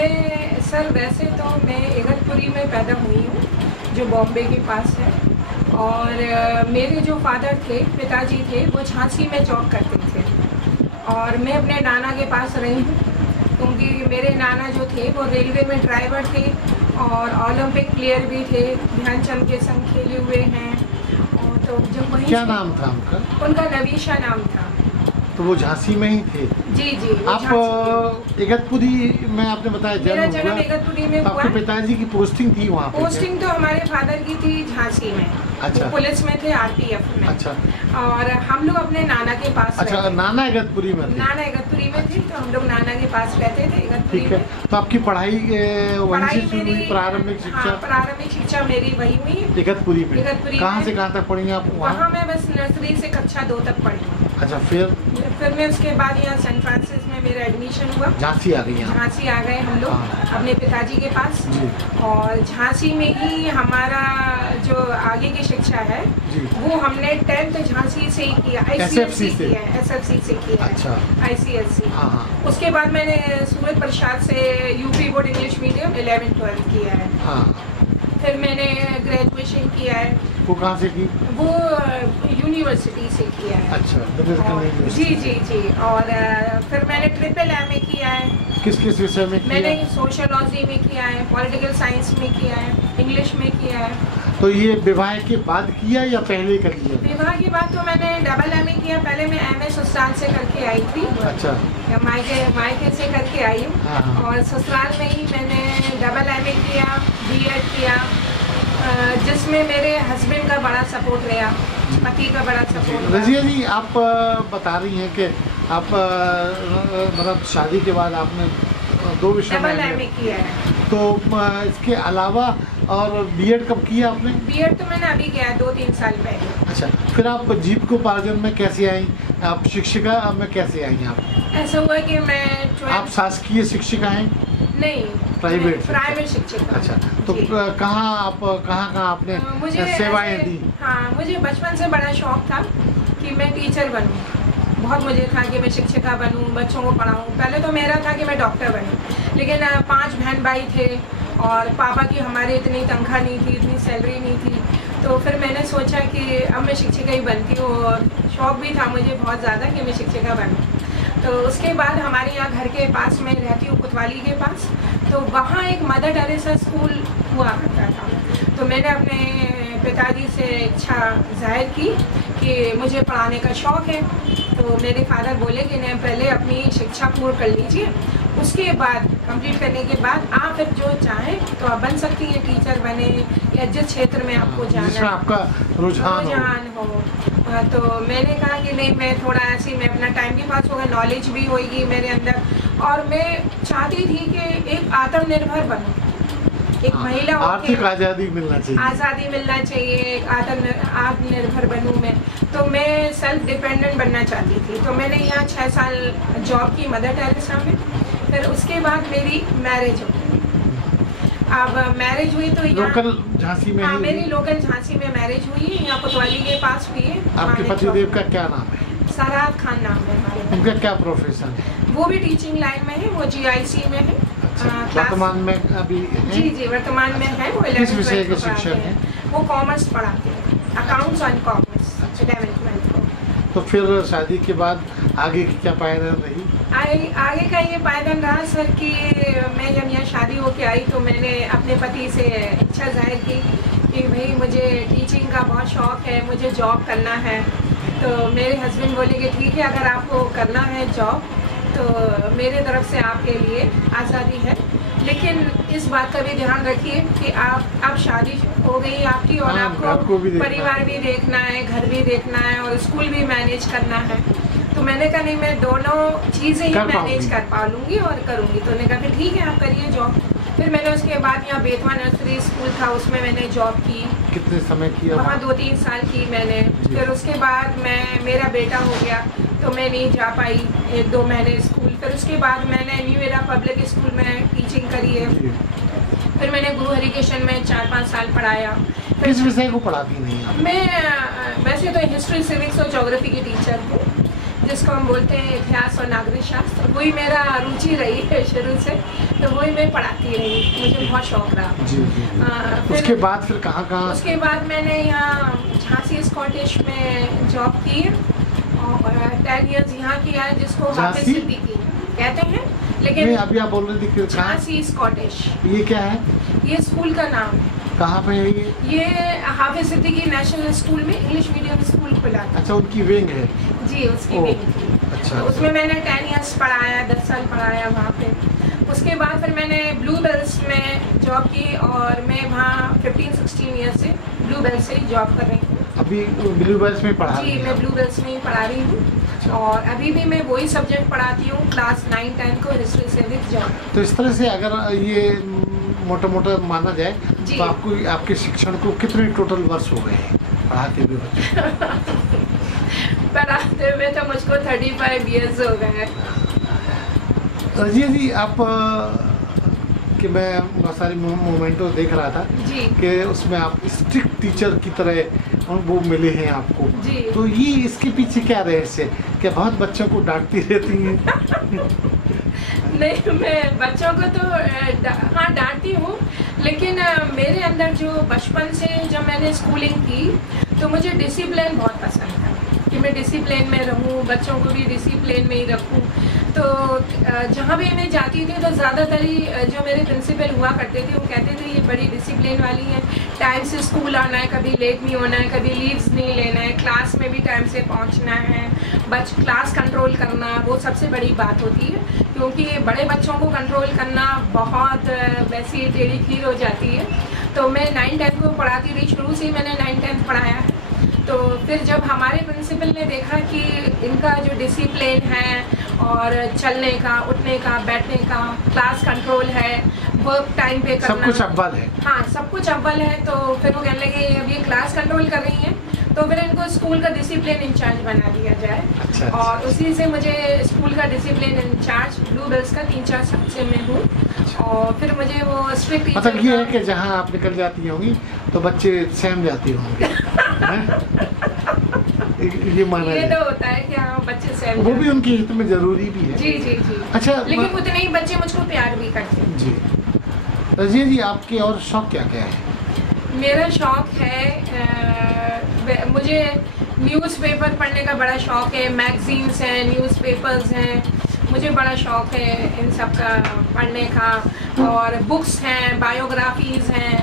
मैं सर वैसे तो मैं इगतपुरी में पैदा हुई हूँ, जो बॉम्बे के पास है। और मेरे जो फादर थे, पिताजी थे, वो झांसी में जॉब करते थे और मैं अपने नाना के पास रही हूँ, क्योंकि मेरे नाना जो थे वो रेलवे में ड्राइवर थे और ओलंपिक प्लेयर भी थे, ध्यानचंद के संग खेले हुए हैं। और तो जब वहीं क्या नाम था उनका? उनका नवीशा नाम था। तो वो झांसी में ही थे? जी जी। आप इगतपुरी में आपने बताया जन्म हुआ? इगतपुरी में हुआ। आपके पिताजी की पोस्टिंग थी वहाँ पे? पोस्टिंग तो हमारे फादर की थी झांसी में। अच्छा। पुलिस में थे, आरपीएफ में। अच्छा। और हम लोग अपने नाना के पास। अच्छा, नाना इगतपुरी में थे? नाना इगतपुरी में थे, तो हम लोग नाना के पास रहते थे इगतपुरी में। तो आपकी पढ़ाई वहीं से शुरू हुई? प्रारंभिक शिक्षा? हाँ, प्रारंभिक शिक्षा मेरी वही हुई इगतपुरी में। इगतपुरी कहाँ से कहाँ तक पढ़ी आप वहाँ? मैं बस नर्सरी से कक्षा 2 तक पढ़ी। अच्छा, फिर मैं उसके बाद यहाँ सेंट फ्रांसिस में मेरा एडमिशन हुआ। झांसी आ गई? झांसी आ गए हम लोग। हाँ। अपने पिताजी के पास। और झांसी में ही हमारा जो आगे की शिक्षा है वो हमने 10th झांसी से ही किया, ICSC किया है, SFC से किया है। अच्छा। ICSC। हाँ। उसके बाद मैंने सूरत प्रसाद से UP board English medium 11th-12th किया है। हाँ। फिर मैंने ग्रेजुएशन किया है। वो कहाँ से की? वो यूनिवर्सिटी से किया है। अच्छा। जी जी जी। और फिर मैंने MMA किया है। किस किस विषय में किया? मैंने सोशियोलॉजी में किया है, पॉलिटिकल साइंस में किया है, इंग्लिश में किया है। तो ये विवाह के बाद किया या पहले कर लिया? विवाह के बाद तो मैंने MA किया। पहले मैं MA ससुराल से करके आई थी। अच्छा। मायके से करके आई हूँ। हाँ। और ससुराल में ही मैंने MA किया, B.Ed किया, जिसमें मेरे हस्बैंड का बड़ा सपोर्ट रहा, पति का बड़ा सपोर्ट। रजिया जी, आप बता रही हैं कि आप मतलब शादी के बाद आपने 2 विषय MA किया है। तो इसके अलावा और B.Ed कब किया आपने? B.Ed तो मैंने अभी किया है 2-3 साल पहले। अच्छा। फिर आप जीविकोपार्जन में कैसे आई? आप शिक्षिका में कैसे आई आप? ऐसा हुआ कि मैं आप शासकीय शिक्षिका हैं? नहीं, प्राइवेट शिक्षिका। अच्छा। तो कहाँ आपने सेवाएं दी? हाँ, मुझे बचपन से बड़ा शौक था कि मैं टीचर बनूं। बहुत मुझे था कि मैं शिक्षिका बनूं, बच्चों को पढ़ाऊं। पहले तो मेरा था कि मैं डॉक्टर बनूं, लेकिन 5 बहन भाई थे और पापा की हमारे इतनी तनख्वाह नहीं थी, इतनी सैलरी नहीं थी। तो फिर मैंने सोचा कि अब मैं शिक्षिका ही बनती हूँ, और शौक भी था मुझे बहुत ज़्यादा कि मैं शिक्षिका बनूँ। तो उसके बाद हमारे यहाँ घर के पास में रहती हूँ, कोतवाली के पास, तो वहाँ एक मदर टेरेसा स्कूल हुआ करता था। तो मैंने अपने पिताजी से इच्छा जाहिर की कि मुझे पढ़ाने का शौक़ है। तो मेरे फादर बोले कि नहीं, पहले अपनी शिक्षा पूर्ण कर लीजिए, उसके बाद कंप्लीट करने के बाद आप फिर जो चाहें तो आप बन सकती हैं, टीचर बने या जिस क्षेत्र में आपको जाना आपका रुझान हो। तो मैंने कहा कि नहीं, मैं थोड़ा ऐसी मैं अपना टाइम भी पास होगा, नॉलेज भी होगी मेरे अंदर, और मैं चाहती थी कि एक आत्मनिर्भर बनूं, एक महिला, आर्थिक आज़ादी मिलना चाहिए, आज़ादी मिलना चाहिए, एक आत्मनिर्भर बनूं मैं। तो मैं सेल्फ डिपेंडेंट बनना चाहती थी। तो मैंने यहाँ 6 साल जॉब की मदर टेरेसा में। फिर उसके बाद मेरी मैरिज हो गई। अब मैरिज हुई तो लोकल झांसी में? हाँ, मेरी लोकल झांसी में मैरिज हुई है, यहाँ कोतवाली के पास हुई है। आपके पतिदेव का क्या नाम है? सराद खान नाम है हमारे। उनका क्या प्रोफेशन है? वो भी टीचिंग लाइन में है, वो GIC में है। वर्तमान में अभी? जी, वर्तमान में है। वो 11th विषय के शिक्षक हैं? वो कॉमर्स पढ़ाते हैं, अकाउंट्स एंड कॉमर्स, 11th को। तो फिर शादी के बाद आगे की क्या पायदान रही? आगे का ये पायदान रहा सर कि मैं जब यहाँ शादी होके आई तो मैंने अपने पति से इच्छा जाहिर की कि भाई मुझे टीचिंग का बहुत शौक़ है, मुझे जॉब करना है। तो मेरे हस्बैंड बोले कि ठीक है, अगर आपको करना है जॉब तो मेरे तरफ से आपके लिए आज़ादी है, लेकिन इस बात का भी ध्यान रखिए कि आप शादी हो गई आपकी और आपको परिवार भी देखना है, घर भी देखना है और स्कूल भी मैनेज करना है। तो मैंने कहा नहीं, मैं दोनों चीज़ें ही मैनेज कर पा लूँगी और करूँगी। तो उन्होंने कहा फिर ठीक है, आप करिए जॉब। फिर मैंने उसके बाद यहाँ बेतवा नर्सरी स्कूल था, उसमें मैंने जॉब की। कितने समय किया? वहाँ 2-3 साल की मैंने। फिर उसके बाद मेरा बेटा हो गया तो मैं नहीं जा पाई 1-2 महीने स्कूल। फिर उसके बाद मैंने न्यू एरा पब्लिक स्कूल में टीचिंग करी है। फिर मैंने गुरु हरिकृष्ण में 4-5 साल पढ़ाया। किस विषय को पढ़ाती नहीं आप? मैं वैसे तो हिस्ट्री, सिविक्स और ज्योग्राफी की टीचर हूँ, जिसको हम बोलते हैं इतिहास और नागरिक शास्त्र, वही मेरा रुचि रही है शुरू से, तो वही मैं पढ़ाती रही, मुझे बहुत शौक रहा। जी जी। उसके बाद फिर कहाँ? उसके बाद मैंने यहाँ झांसी स्कॉटिश में जॉब की और 10 इयर्स यहाँ किया है, जिसको हाफिज सिद्दीकी कहते हैं, लेकिन अभी आप बोल रहे थे झांसी स्कॉटिश। ये क्या है? ये स्कूल का नाम है। कहाँ पे है ये हाफिज सिद्दीकी नेशनल स्कूल में इंग्लिश मीडियम स्कूल खुला था। अच्छा, उनकी विंग है? जी, उसकी विंग थी। अच्छा। तो उसमें मैंने 10 इयर्स पढ़ाया, 10 साल पढ़ाया वहाँ पे। उसके बाद फिर मैंने ब्लू बेल्स में जॉब की और मैं वहाँ 15-16 ईयर्स से ब्लू बेल्स से ही जॉब कर रही हूँ। अभी ब्लू बेल्स में पढ़ा? जी, मैं ब्लू बेल्स में ही पढ़ा रही हूँ और अभी भी मैं वही सब्जेक्ट पढ़ाती हूँ, क्लास 9-10 को, हिस्ट्री से विद जॉब। तो इस तरह से अगर ये मोटा माना जाए तो आपको, आपके शिक्षण को कितने टोटल वर्ष हो गए हैं पढ़ाते हुए बच्चों? पढ़ाते हुए तो मुझको 35 ईयर्स हो गए हैं। रजिया जी, आप कि मैं बहुत सारी मोमेंटो देख रहा था जी, कि उसमें आप स्ट्रिक्ट टीचर की तरह वो मिले हैं आपको जी। तो ये इसके पीछे क्या रहस्य है? क्या बहुत बच्चों को डांटती रहती हैं? नहीं, मैं बच्चों को तो हाँ डांटती हूँ, लेकिन मेरे अंदर जो बचपन से जब मैंने स्कूलिंग की तो मुझे डिसिप्लिन बहुत पसंद था कि मैं डिसिप्लिन में रहूँ, बच्चों को भी डिसिप्लिन में ही रखूँ। तो जहाँ भी मैं जाती थी तो ज़्यादातर ही जो मेरे प्रिंसिपल हुआ करते थे वो कहते थे ये बड़ी डिसिप्लिन वाली है, टाइम से स्कूल आना है, कभी लेट नहीं होना है, कभी लीव्स नहीं लेना है, क्लास में भी टाइम से पहुँचना है, क्लास कंट्रोल करना वो सबसे बड़ी बात होती है, क्योंकि बड़े बच्चों को कंट्रोल करना बहुत वैसी टेढ़ी खीर हो जाती है। तो मैं 9-10 को पढ़ाती रही, शुरू से ही मैंने 9-10 पढ़ाया है। तो फिर जब हमारे प्रिंसिपल ने देखा कि इनका जो डिसिप्लिन है और चलने का, उठने का, बैठने का, क्लास कंट्रोल है, वर्क टाइम पे करना, सब कुछ अव्वल है। हाँ, सब कुछ अव्वल है। तो फिर वो कहने लगे अब ये क्लास कंट्रोल कर रही हैं तो फिर इनको स्कूल का डिसिप्लिन इंचार्ज बना दिया जाए। अच्छा। और उसी से मुझे स्कूल का डिसिप्लिन इंचार्ज ब्लू बेल्स का 3-4 साल से मैं हूँ। और फिर मुझे वो स्ट्रिक्ट मतलब ये है कि जहाँ आप निकल जाती होंगी तो बच्चे सहम जाते होंगे। ये माना ये तो होता है कि हाँ बच्चे सहम, वो भी उनके हित में जरूरी भी है। जी जी जी। अच्छा, लेकिन उतने ही बच्चे मुझको प्यार भी करते हैं। जी। रजिया जी, आपके और शौक क्या क्या है? मेरा शौक है, मुझे न्यूज़पेपर पढ़ने का बड़ा शौक है, मैगजीन्स हैं, न्यूज़पेपर्स हैं, मुझे बड़ा शौक है इन सब का पढ़ने का। और बुक्स हैं, बायोग्राफीज़ हैं,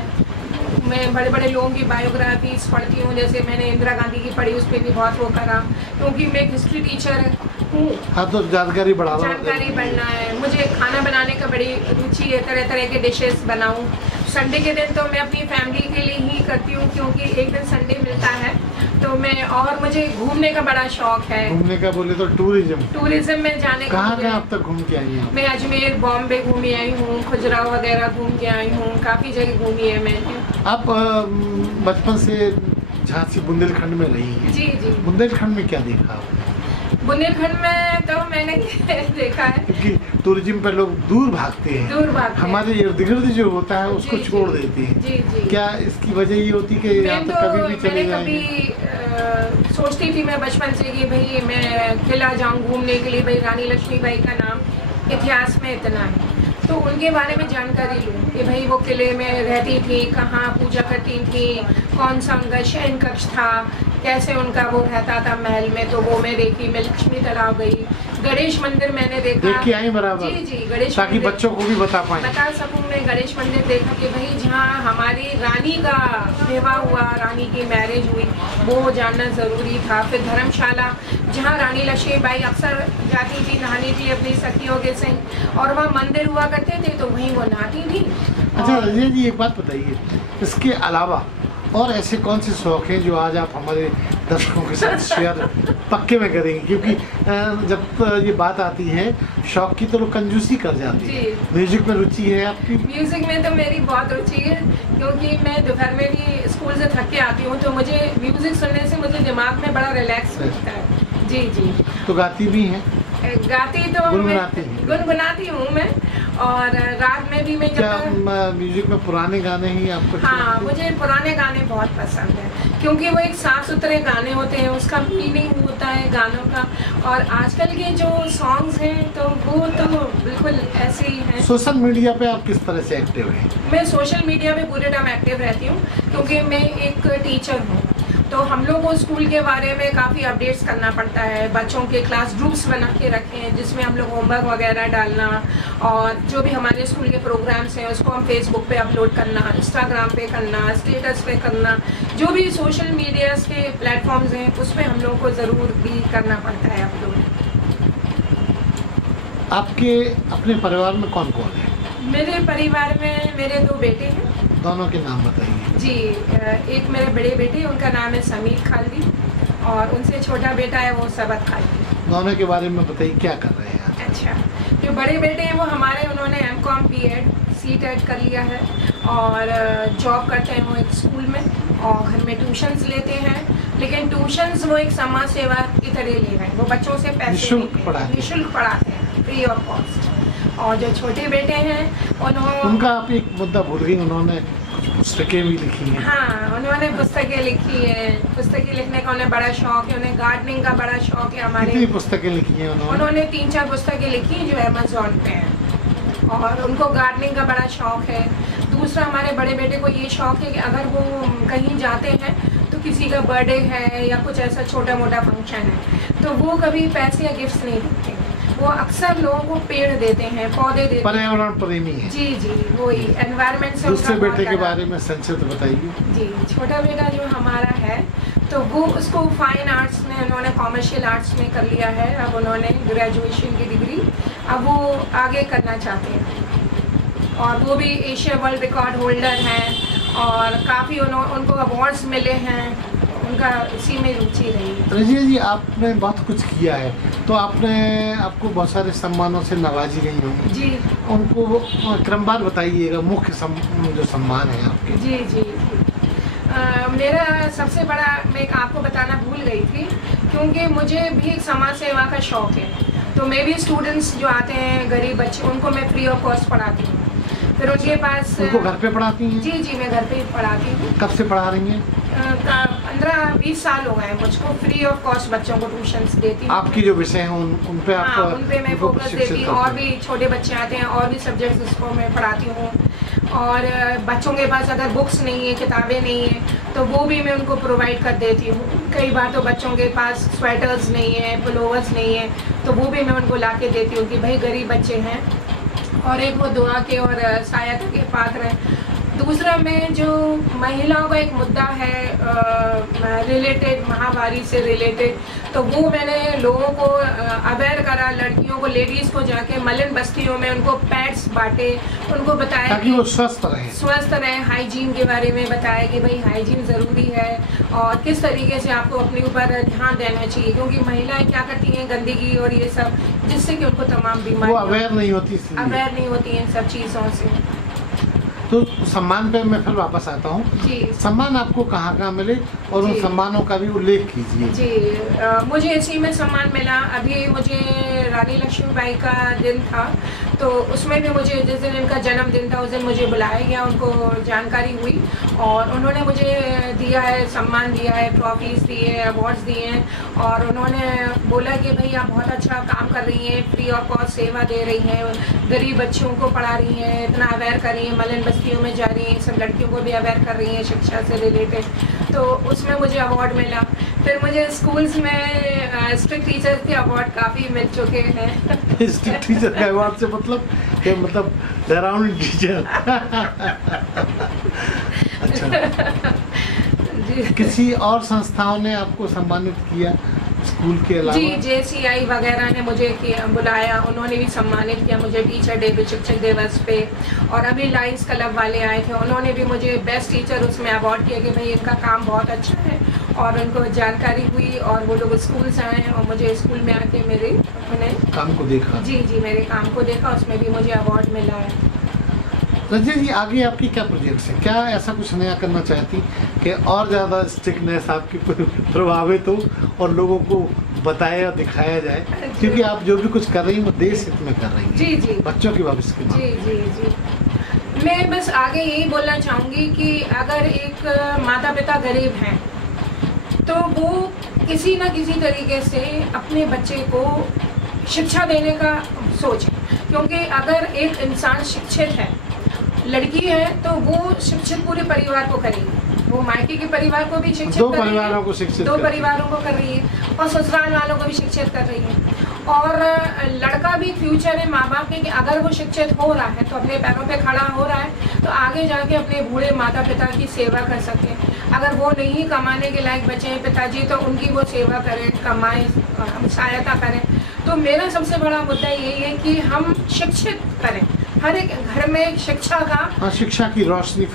मैं बड़े बड़े लोगों की बायोग्राफीज पढ़ती हूँ, जैसे मैंने इंदिरा गांधी की पढ़ी, उस पर भी बहुत वो करा, क्योंकि मैं एक हिस्ट्री टीचर हूँ। हाँ, तो जानकारी बढ़ना है। मुझे खाना बनाने का बड़ी रुचि है, तरह तरह के डिशेस बनाऊँ। संडे के दिन तो मैं अपनी फैमिली के लिए ही करती हूँ, क्योंकि एक दिन संडे मिलता है तो मैं, और मुझे घूमने का बड़ा शौक है। घूमने का बोले तो टूरिज्म में जाने का। कहाँ अब तक घूम के आई हैं? मैं अजमेर, बॉम्बे घूमी आई हूँ, खजुराहो वगैरह घूम के आई हूँ, काफ़ी जगह घूमी है मैंने। आप बचपन से झांसी बुंदेलखंड में रही हैं। जी जी। बुंदेलखंड में क्या देखा? बुंदेलखंड में तो मैंने देखा है क्योंकि टूरिज्म पर लोग दूर भागते हैं, हमारे इर्द गिर्द जो होता है उसको छोड़ देते हैं। जी जी। क्या इसकी वजह ये होती कि यहाँ तो कभी भी चले जाएंगे? कभी सोचती थी मैं बचपन से कि भाई मैं किला जाऊँ घूमने के लिए, भाई रानी लक्ष्मीबाई का नाम इतिहास में इतना है तो उनके बारे में जानकारी लूँ कि भाई वो किले में रहती थी, कहाँ पूजा करती थी, कौन सा उनका शयन कक्ष था, कैसे उनका वो रहता था महल में, तो वो मैं देखी। मैं लक्ष्मी तालाब गई, गणेश मंदिर मैंने देखा। देख के आई बराबर? जी जी, गणेश, ताकि बच्चों को भी बता सकूँ। मैं गणेश मंदिर देखा कि भाई जहाँ हमारी रानी का विवाह हुआ, रानी की मैरिज हुई, वो जानना ज़रूरी था। फिर धर्मशाला, जहाँ रानी लक्ष्मीबाई अक्सर जाती थी, नहानी थी अपनी सखियों के संग, और वहाँ मंदिर हुआ करते थे तो वहीं वो नहाती थी। अच्छा रजिया जी, एक बात बताइए, इसके अलावा और ऐसे कौन से शौक हैं जो आज आप हमारे दर्शकों के साथ शेयर पक्के में करेंगे? क्योंकि जब ये बात आती है शौक की तो लोग कंजूसी कर जाती है। म्यूजिक में रुचि है आपकी? म्यूजिक में तो मेरी बहुत रुचि है, क्योंकि मैं दोपहर में भी स्कूल से थक के आती हूँ तो मुझे म्यूजिक सुनने से मुझे दिमाग में बड़ा रिलैक्स मिलता है। जी जी। तो गाती भी हैं? गाती तो गुनगुनाती हूँ मैं, और रात में भी मैं क्या जब म्यूजिक में पुराने गाने ही आपको? हाँ, मुझे पुराने गाने बहुत पसंद है क्योंकि वो एक साफ सुथरे गाने होते हैं, उसका मीनिंग होता है गानों का। और आजकल के जो सॉन्ग्स हैं तो वो तो बिल्कुल ऐसे ही हैं। सोशल मीडिया पे आप किस तरह से एक्टिव हैं? मैं सोशल मीडिया पे पूरे टाइम एक्टिव रहती हूँ क्योंकि मैं एक टीचर हूँ, तो हम लोग को स्कूल के बारे में काफ़ी अपडेट्स करना पड़ता है। बच्चों के क्लास ग्रुप्स बना के रखे हैं जिसमें हम लोग होमवर्क वगैरह डालना, और जो भी हमारे स्कूल के प्रोग्राम्स हैं उसको हम फेसबुक पे अपलोड करना, इंस्टाग्राम पे करना, स्टेटस पे करना, जो भी सोशल मीडिया के प्लेटफॉर्म्स हैं उस पर हम लोग को ज़रूर भी करना पड़ता है अपलोड। आपके अपने परिवार में कौन कौन है? मेरे परिवार में मेरे 2 बेटे हैं। दोनों के नाम बताइए। जी, एक मेरे बड़े बेटे, उनका नाम है समीर खालदी, और उनसे छोटा बेटा है वो सबत खालदी। दोनों के बारे में बताइए, क्या कर रहे हैं आप? अच्छा, जो बड़े बेटे हैं वो हमारे, उन्होंने M.Com B.Ed C.Ted कर लिया है और जॉब करते हैं वो एक स्कूल में, और घर में ट्यूशन्स लेते हैं। लेकिन ट्यूशन्स वो एक समाज सेवा की तरह ले रहे हैं, वो बच्चों से पैसे निःशुल्क पढ़ाते हैं, फ्री ऑफ कॉस्ट। और जो छोटे बेटे हैं उनका आप एक मुद्दा भूल गई, उन्होंने कुछ पुस्तकें भी लिखी हैं। हाँ, उन्होंने पुस्तकें लिखी हैं। पुस्तकें लिखने का उन्हें बड़ा शौक है, उन्हें गार्डनिंग का बड़ा शौक है। हमारे कितनी पुस्तकें लिखी हैं उन्होंने 3-4 पुस्तकें लिखी हैं जो अमेज़ॉन पे हैं, और उनको गार्डनिंग का बड़ा शौक है। दूसरा, हमारे बड़े बेटे को ये शौक है कि अगर वो कहीं जाते हैं तो किसी का बर्थडे है या कुछ ऐसा छोटा मोटा फंक्शन है तो वो कभी पैसे या गिफ्ट्स नहीं देते, वो अक्सर लोगों को पेड़ देते हैं, पौधे देते हैं। पर्यावरण प्रेमी है। जी जी, वही एनवायरनमेंट से। दूसरे बेटे के बारे में संक्षिप्त बताइए। जी, छोटा बेटा जो हमारा है तो वो, उसको फाइन आर्ट्स में, उन्होंने कॉमर्शियल आर्ट्स में कर लिया है। अब उन्होंने ग्रेजुएशन की डिग्री अब वो आगे करना चाहते हैं, और वो भी एशिया वर्ल्ड रिकॉर्ड होल्डर हैं, और काफ़ी उनको अवार्ड्स मिले हैं। उनका इसी में रुचि रही। रजिया जी, आपने बहुत कुछ किया है, तो आपको बहुत सारे सम्मानों से नवाजी गई होंगी जी। उनको क्रमवार बताइएगा, मुख्य जो सम्मान है आपके। जी जी, मेरा सबसे बड़ा, मैं आपको बताना भूल गई थी क्योंकि मुझे भी एक समाज सेवा का शौक है, तो मैं भी स्टूडेंट्स जो आते हैं गरीब बच्चे, उनको मैं फ्री ऑफ कॉस्ट पढ़ाती हूँ। फिर उनके पास, उनको घर पे पढ़ाती हैं? जी जी, मैं घर पे पढ़ाती हूँ। कब से पढ़ा रही हैं? 15-20 साल हो गए मुझको फ्री ऑफ कॉस्ट बच्चों को ट्यूशन्स देती हूँ। आपकी जो विषय हैं उन पे आप? हाँ, उन पे मैं फोकस देती हूँ, और भी छोटे बच्चे आते हैं और भी सब्जेक्ट्स उसको मैं पढ़ाती हूँ। और बच्चों के पास अगर बुक्स नहीं है, किताबें नहीं है, तो वो भी मैं उनको प्रोवाइड कर देती हूँ। कई बार तो बच्चों के पास स्वेटर्स नहीं है, पुलोवर्स नहीं है, तो वो भी मैं उनको ला के देती हूँ कि भाई गरीब बच्चे हैं, और एक वो दुआ के और सहायता के पात्र हैं। दूसरा, मैं जो महिलाओं का एक मुद्दा है रिलेटेड, महामारी से रिलेटेड, तो वो मैंने लोगों को अवेयर करा, लड़कियों को, लेडीज़ को जाके मलिन बस्तियों में उनको पैड्स बांटे, उनको बताया ताकि वो स्वस्थ रहे, हाइजीन के बारे में बताया कि भाई हाइजीन ज़रूरी है और किस तरीके से आपको अपने ऊपर ध्यान देना चाहिए, क्योंकि महिलाएं क्या करती हैं, गंदगी और ये सब, जिससे कि उनको तमाम बीमारी, वो अवेयर नहीं होती हैं इन सब चीज़ों से। तो सम्मान पे मैं फिर वापस आता हूँ। जी, सम्मान आपको कहाँ मिले और उन सम्मानों का भी उल्लेख कीजिए। जी, मुझे इसी में सम्मान मिला। अभी मुझे रानी लक्ष्मीबाई का दिन था, तो उसमें भी मुझे, जिस दिन इनका जन्मदिन था उस दिन मुझे बुलाया गया, उनको जानकारी हुई और उन्होंने मुझे दिया है, सम्मान दिया है, ट्रॉफीज़ दिए हैं, अवार्ड्स दिए हैं, और उन्होंने बोला कि भाई आप बहुत अच्छा काम कर रही हैं, फ्री ऑफ कॉस्ट सेवा दे रही हैं, गरीब बच्चों को पढ़ा रही हैं, इतना अवेयर कर रही हैं, मलिन बस्तियों में जा रही हैं, सब लड़कियों को भी अवेयर कर रही हैं शिक्षा से रिलेटेड, तो उसमें मुझे अवार्ड मिला। फिर मुझे स्कूल्स में स्ट्रिक्ट टीचर के अवार्ड काफ़ी मिल चुके हैं। स्ट्रिक्ट टीचर के अवार्ड से मतलब डरावनी टीचर। अच्छा, किसी और संस्थाओं ने आपको सम्मानित किया स्कूल के अलावा? जी, JCI वगैरह ने मुझे बुलाया, उन्होंने भी सम्मानित किया मुझे टीचर डे पे, शिक्षक दिवस पे, और अभी लाइन्स क्लब वाले आए थे, उन्होंने भी मुझे बेस्ट टीचर उसमें अवार्ड किया कि भाई इनका काम बहुत अच्छा है, और उनको जानकारी हुई और वो लोग स्कूल से आए और मुझे स्कूल में आके उन्हें काम को देखा। जी जी, मेरे काम को देखा, उसमें भी मुझे अवार्ड मिला है। रंजना जी, आगे आपकी क्या प्रोजेक्ट्स है? क्या ऐसा कुछ नया करना चाहती कि और ज़्यादा स्ट्रिक्टनेस आपकी प्रभावित हो और लोगों को बताया और दिखाया जाए? क्योंकि आप जो भी कुछ कर रही हैं वो देश हित में कर रही हैं, जी जी, बच्चों के भविष्य के लिए। जी जी जी। मैं बस आगे यही बोलना चाहूँगी कि अगर एक माता पिता गरीब हैं तो वो किसी न किसी तरीके से अपने बच्चे को शिक्षा देने का सोचें, क्योंकि अगर एक इंसान शिक्षित है, लड़की है, तो वो शिक्षित पूरे परिवार को करेगी। वो मायके के परिवार को भी शिक्षित दो कर रही है, परिवारों को शिक्षित दो परिवारों को कर रही है और ससुराल वालों को भी शिक्षित कर रही है। और लड़का भी फ्यूचर है माँ बाप के कि अगर वो शिक्षित हो रहा है तो अपने पैरों पे खड़ा हो रहा है तो आगे जाके अपने बूढ़े माता पिता की सेवा कर सके। अगर वो नहीं कमाने के लायक बचे हैं पिताजी तो उनकी वो सेवा करें, कमाएं, सहायता करें। तो मेरा सबसे बड़ा मुद्दा यही है कि हम शिक्षित करें, हर एक घर में शिक्षा का, शिक्षा की रोशनी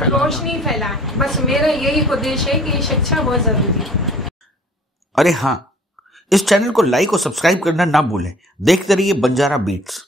फैलाएं। बस मेरा यही उद्देश्य है कि शिक्षा बहुत जरूरी है। अरे हाँ, इस चैनल को लाइक और सब्सक्राइब करना ना भूलें। देखते रहिए बंजारा बीट्स।